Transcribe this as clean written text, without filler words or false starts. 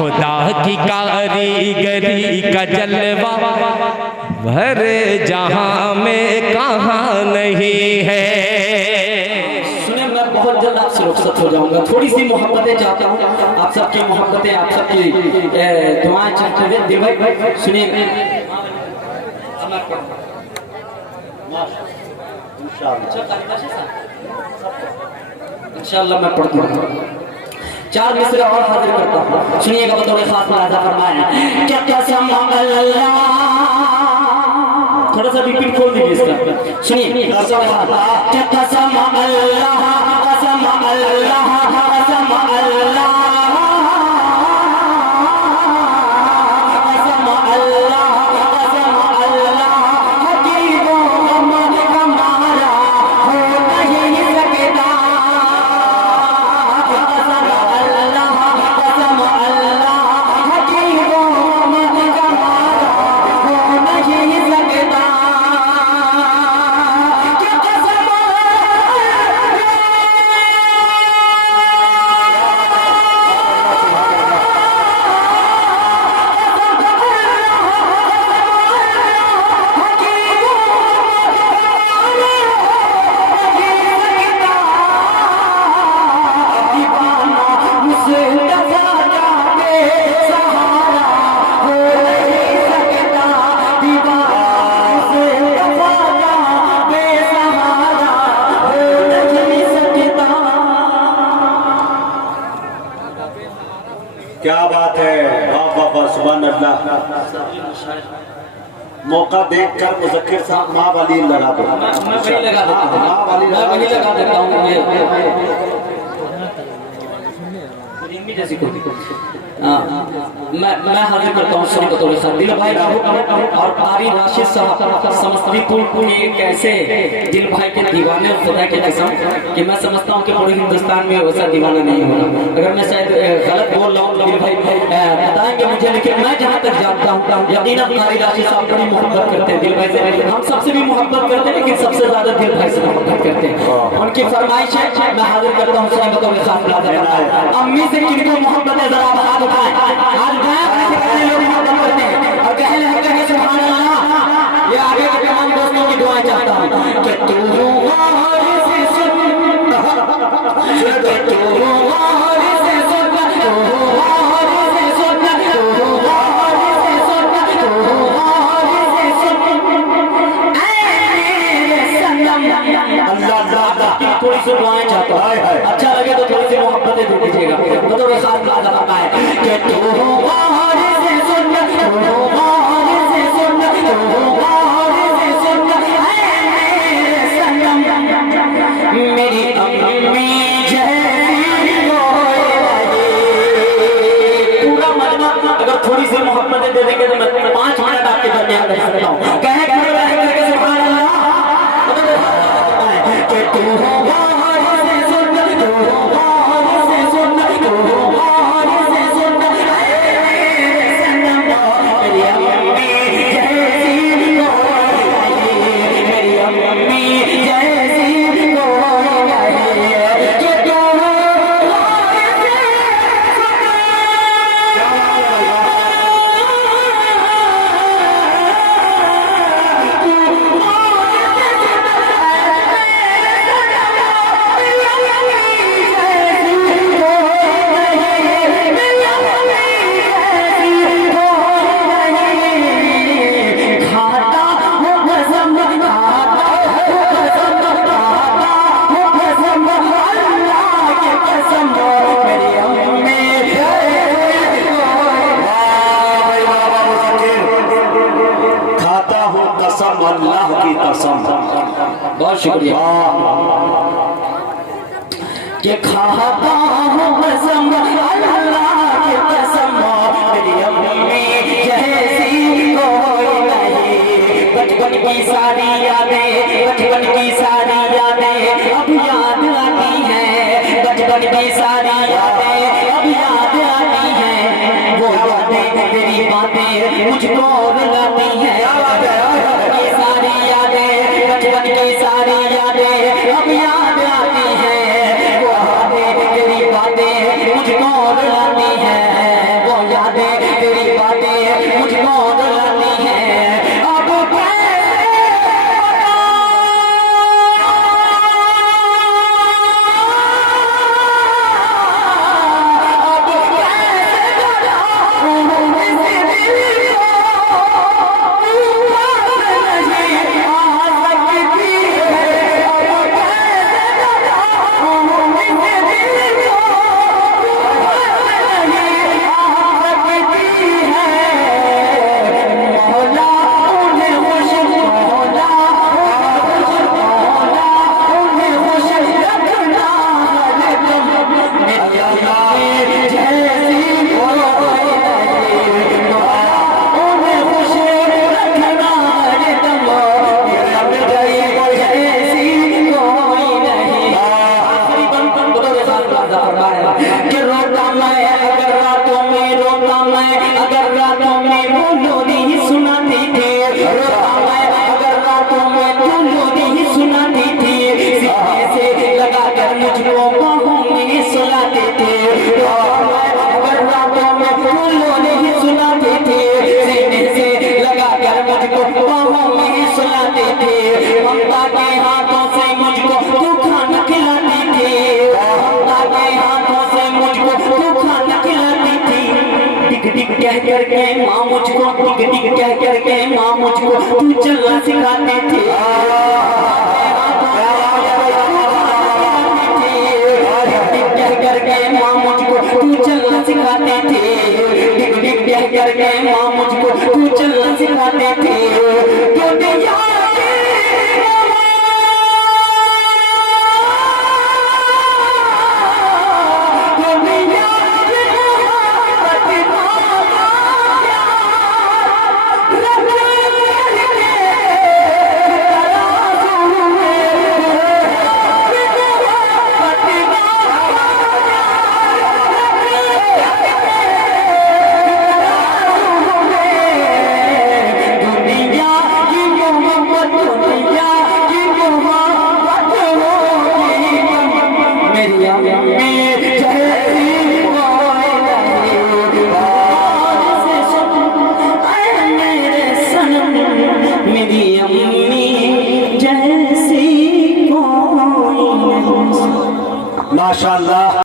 खुदा की कारीगरी का जलवा भरे जहां में कहाँ नहीं है। सुने, मैं बहुत जल्द आपसे रुखसत हो जाऊंगा, थोड़ी सी मोहब्बतें चाहता हूँ, आप सबकी मोहब्बतें, आप सबकी दुआएं चाहते हुए। दिल भाई सुनिए, इंशाअल्लाह मैं पढ़ता हूँ। 4 मिसरे और हाजिर करता हूँ, सुनिएगा बतौर खास मुलाजा फरमाएं। क्या कसम अल्लाह, थोड़ा सा रिपीट खोल दीजिए इसका, सुनिए। क्या कसम अल्लाह, कसम अल्लाह, कसम अल्लाह, कसम अल्लाह, कसम अल्लाह, हकीकों हम हमारा हो नहीं सकता। कसम अल्लाह, कसम अल्लाह, हकीकों हम हमारा हो नहीं सकता। क्या कसम क्या बात है, वाह वाह वाह, सुभान अल्लाह। मौका देखकर मुज़क्किर साहब माँ वाली लगा दो। मैं वही लगा देता हूँ, माँ वाली मैं वही लगा देता हूँ। जैसी मैं हाजिर करता हूँ सुन बतौर साहब। दिल भाई और कारी राशिद साहब समस्तीपुर के कैसे दिल भाई के दीवाने, खुदा के कसम कि मैं समझता हूँ कि पूरे हिंदुस्तान में वैसा दीवाना नहीं होना। अगर मैं शायद गलत बोल रहा हूँ दिल भाई बताएंगे मुझे, लेकिन मैं जहाँ तक जानता हूँ यकीनन कारी राशिद साहब बड़ी मोहब्बत करते हैं दिल भाई से। हम सबसे भी मोहब्बत करते हैं, लेकिन सबसे ज्यादा दिल भाई से मोहब्बत करते हैं। उनकी फरमाइश है, मैं हाजिर करता हूँ सुन बतौर साहब। अम्मी से किनको मोहब्बत है, जरा आप हाथ उठाएं। आज कितने लोग मोहब्बत करते हैं और कहने लगते हैं सुभान अल्लाह। ये आगे के तमाम दोस्तों की दुआएं चाहता हूँ कि तू गौर से सुन, तू गौर से सुन, तू गौर से सुन, तू गौर से सुन, तू गौर से सुन, ऐ मेरे सनम। अल्लाह की थोड़ी सी दुआएं चाहता हूँ, अच्छा लगे तो थोड़ी सी मोहब्बतें दे दीजिएगा। तो मेरे साथ लाजा फरमाए कि तू गौर से सुन, तू गौर से सुन, तू गौर से सुन, ऐ मेरे सनम। मेरी अम्मी जैसी रोए लगी। पूरा मजमा अगर थोड़ी सी मोहब्बतें दे देंगे तो मैं 5 मिनट आपके दरमियान रह सकता हूँ। कहे करके सुभान अल्लाह। कि तू गौर से सुन, तू गौर से सुन, तू गौर से सुन, ऐ मेरे सनम। मेरी अम्मी जैसी रोए लगी, मेरी अम्मी जैसी रोए लगी। कि तू गौर से खाता हूँ कसम अल्लाह की कसम। बहुत शुक्रिया। कि खाता हूँ कसम अल्लाह की कसम, मेरी अम्मी जैसी कोई नहीं। बचपन की सारी यादें, बचपन की सारी यादें अब याद आती हैं। बचपन की सारी यादें अब याद आती हैं। वो यादें तेरी बातें मुझको रुलाती हैं। सारी यादें, बचपन की सारी यादें अब याद आती हैं। वो यादें तेरी बातें मुझको रुलाती हैं। वो मैं अगर रातों में वो लोरी सुनाती थी, रोता मैं अगर रातों में वो लोरी सुनाती थी, सीने से लगाकर मुझको बाहों में सुलाती थी, रोता मैं अगर रातों में वो लोरी सुनाती थी, सीने से लगाकर मुझको बाहों में सुलाती थी, ममता के हाथों से मुझको तू खाना खिलाती थी, ममता के हाथों से मुझको तू खाना खिलाती थी, टिक टिक कह करके माँ मुझको, टिक टिक कह करके माँ मुझको तू चलना सिखाती थी, कह करके माँ मुझको तू चलना सिखाती थी, टिक टिक कह करके माँ मुझको तू चलना सिखाती थी, क्योंकि